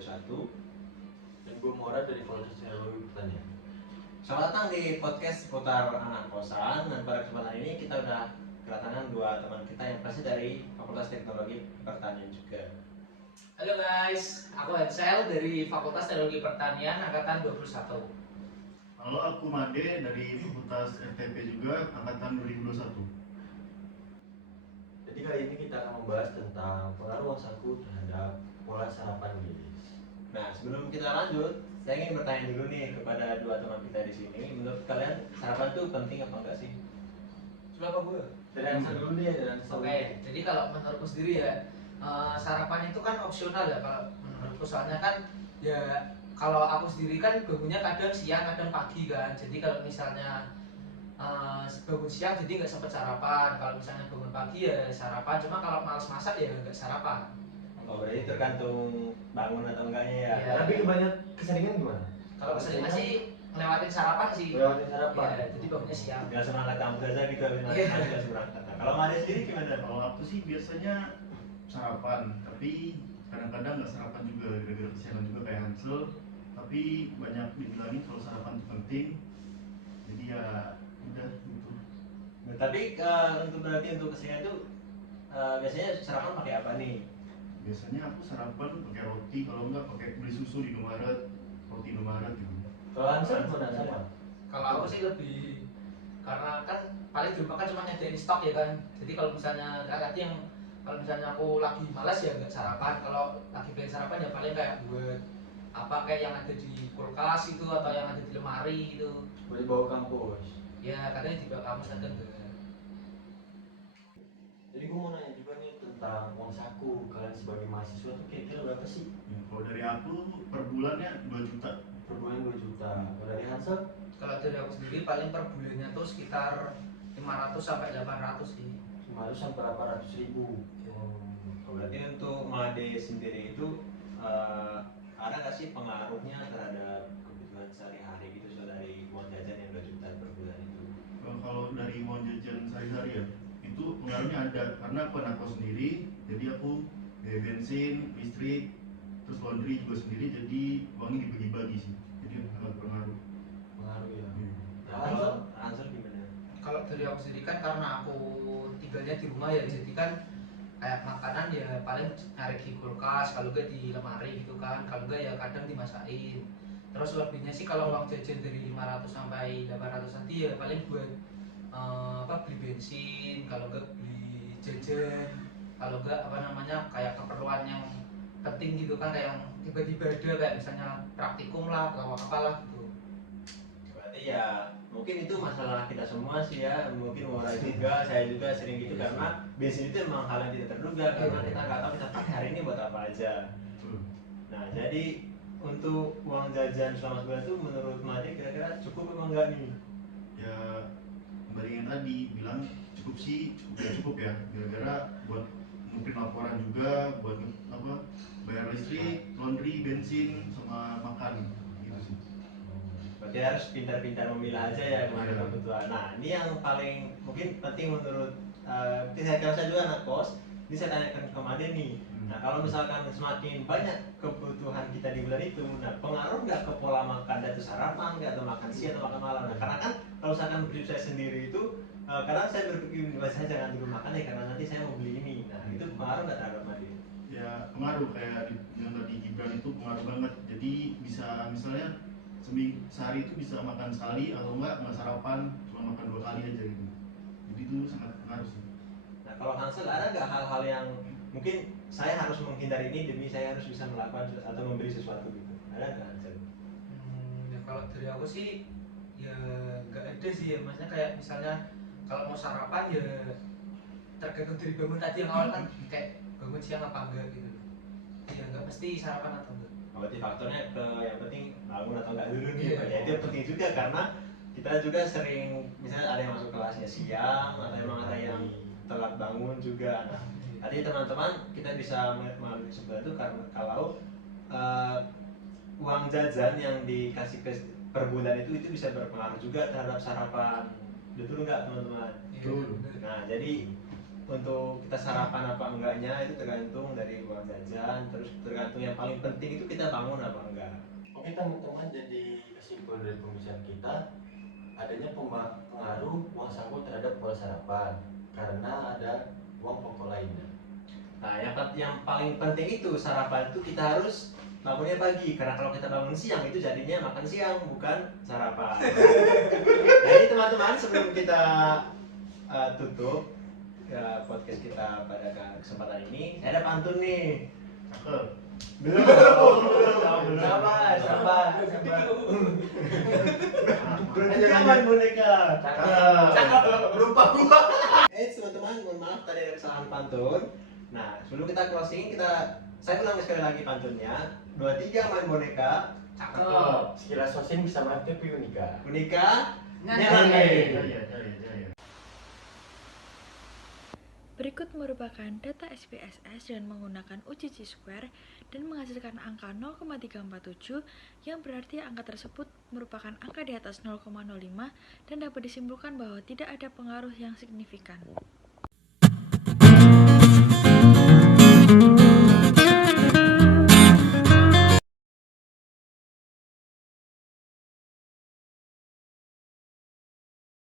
2021. Dan gue Mora dari Fakultas Teknologi Pertanian. Selamat datang di podcast seputar anak kosan. Dan pada kesempatan ini kita udah kedatangan dua teman kita yang pasti dari Fakultas Teknologi Pertanian juga. Halo guys, aku Ansel dari Fakultas Teknologi Pertanian Angkatan 21. Halo, aku Made dari Fakultas FTP juga Angkatan 2021. Jadi kali ini kita akan membahas tentang pengaruh uang saku terhadap pola sarapan medis. Nah, sebelum kita lanjut, saya ingin bertanya dulu nih kepada dua teman kita di sini. Menurut kalian sarapan tuh penting apa enggak sih? Coba apa gue? Dari Ansel dulu deh, dari Ansel. Oke, jadi kalau menurutku sendiri ya, sarapan itu kan opsional ya kalau menurutku, soalnya kan ya kalau aku sendiri kan bangunnya kadang siang kadang pagi kan. Jadi kalau misalnya bangun siang jadi nggak sempet sarapan, kalau misalnya bangun pagi ya sarapan, cuma kalau males masak ya nggak sarapan. Oh, berarti tergantung bangun atau enggaknya ya. Iya. Tapi kebanyakan keseringan gimana? Kalau keseringan sih ngelewatin sarapan sih. Ngelewatin sarapan. Iya, jadi bangunnya siang. Langsung berangkat kampus aja gitu, habis Iya. langsung berangkat. Nah, kalau Made sendiri gimana? Kalau aku sih biasanya sarapan, tapi kadang-kadang nggak sarapan juga gara-gara kesiangan juga kayak Hansel. Tapi banyak dibilangin kalau sarapan itu penting, jadi ya udah gitu. Nah, tapi untuk berarti untuk keseringan itu biasanya sarapan pakai apa nih? Biasanya aku sarapan pakai roti, kalau nggak pakai beli susu di Indomaret, roti Indomaret gitu. Kalau Ansel gimana sama? Kalau aku sih lebih, karena kan paling di rumah kan cuma nyediain stok ya kan. Jadi kalau misalnya tadi yang kalau misalnya aku lagi malas ya nggak sarapan. Kalau lagi pengen sarapan ya paling kayak buat apa kayak yang ada di kulkas itu atau yang ada di lemari gitu. Boleh bawa kampus. Ya kadang di bawah kamus ada enggak. Jadi gue mau nanya juga nih tentang uang saku. Kalian sebagai mahasiswa tuh kira-kira berapa sih? Ya, kalau dari aku per bulannya 2 juta. Per bulan 2 juta. Kalau dari Hansel? Kalau dari aku sendiri paling per bulannya tuh sekitar 500 sampai 800 sih. 500 sampai 800 ribu. Oh, berarti untuk Made sendiri itu ada nggak sih pengaruhnya terhadap kebutuhan sehari-hari gitu, so dari uang jajan yang 2 juta per bulan itu? Kalau dari uang jajan sehari-hari ya, itu pengaruhnya ada karena aku anak kos sendiri, jadi aku biaya bensin, listrik, terus laundry juga sendiri, jadi uangnya dibagi-bagi sih, jadi sangat berpengaruh. Pengaruh ya. Nah, Hansel? kalau Ansel gimana? Kalau dari aku sendiri kan karena aku tinggalnya di rumah ya, jadi kan kayak makanan ya paling nyari di kulkas, kalau enggak di lemari gitu kan, kalau enggak ya kadang dimasakin. Terus lebihnya sih kalau uang jajan dari 500 sampai 800 nanti ya paling buat beli bensin, kalau enggak beli jajan, kalau enggak apa namanya kayak keperluan yang penting gitu kan, kayak yang tiba-tiba ada kayak misalnya praktikum lah atau apalah gitu. Berarti ya mungkin itu masalah kita semua sih ya, mungkin Mora juga, saya juga sering gitu karena bensin itu emang hal yang tidak terduga karena kita nggak tahu kita pakai hari ini buat apa aja. Nah, jadi untuk uang jajan selama sebulan itu menurut Made kira-kira cukup apa enggak nih? Ya kembali yang tadi bilang cukup sih, cukup ya, gara-gara buat mungkin laporan juga, buat apa bayar listrik, laundry, bensin, sama makan gitu sih. Berarti harus pintar-pintar memilah aja ya kemarin kebutuhan. Nah, ini yang paling mungkin penting menurut saya juga anak kos. Ini saya tanyakan ke Made nih. Nah, kalau misalkan semakin banyak kebutuhan kita di bulan itu, nah pengaruh nggak ke pola makan, dari sarapan nggak, atau makan siang atau makan malam? Nah, karena kan kalau misalkan prinsip saya sendiri itu, kadang saya berpikir saya jangan dulu makan ya karena nanti saya mau beli ini. Nah, itu pengaruh nggak terhadap Made? Ya pengaruh kayak yang tadi Gibran itu pengaruh banget. Jadi bisa misalnya sehari itu bisa makan sekali atau nggak sarapan, cuma makan 2 kali aja gitu. Jadi itu sangat pengaruh sih. Nah, kalau Hansel ada nggak hal-hal yang mungkin saya harus menghindari ini demi saya harus bisa melakukan atau membeli sesuatu gitu? Ada nggak Hansel? Ya kalau dari aku sih ya nggak ada sih ya, maksudnya kayak misalnya kalau mau sarapan ya tergantung dari bangun tadi yang awal kan, kayak bangun siang apa enggak gitu. Ya nggak mesti sarapan atau enggak. Berarti faktornya ke yang penting bangun atau enggak dulu nih. Iya. Ya, itu penting juga karena kita juga sering misalnya ada yang masuk kelasnya siang atau emang ada yang telat bangun juga. Nah, tadi teman-teman kita bisa mengambil kesimpulan itu karena kalau uang jajan yang dikasih per bulan itu bisa berpengaruh juga terhadap sarapan. Betul nggak teman-teman? Betul. Nah, jadi untuk kita sarapan apa enggaknya itu tergantung dari uang jajan, terus tergantung yang paling penting itu kita bangun apa enggak. Oke teman-teman, jadi kesimpulan dari pembicaraan kita, adanya pengaruh uang saku terhadap pola sarapan karena ada uang pokok lainnya. Nah, yang paling penting itu sarapan itu kita harus bangunnya pagi, karena kalau kita bangun siang itu jadinya makan siang bukan sarapan. Jadi teman-teman, sebelum kita tutup podcast kita pada kesempatan ini, ada pantun nih. Cakep. Belum. Sabar. Bertiga main boneka. Cakep. Lupa gua. Teman-teman, mohon maaf tadi ada kesalahan pantun. Nah, sebelum kita closing, saya ulang sekali lagi pantunnya. 2, 3 main boneka. Cakep. Sekira sosin bisa main tapi unika. Unika. Nyanyi. Jaya. Berikut merupakan data SPSS dengan menggunakan uji Chi-square dan menghasilkan angka 0,347 yang berarti angka tersebut merupakan angka di atas 0,05 dan dapat disimpulkan bahwa tidak ada pengaruh yang signifikan.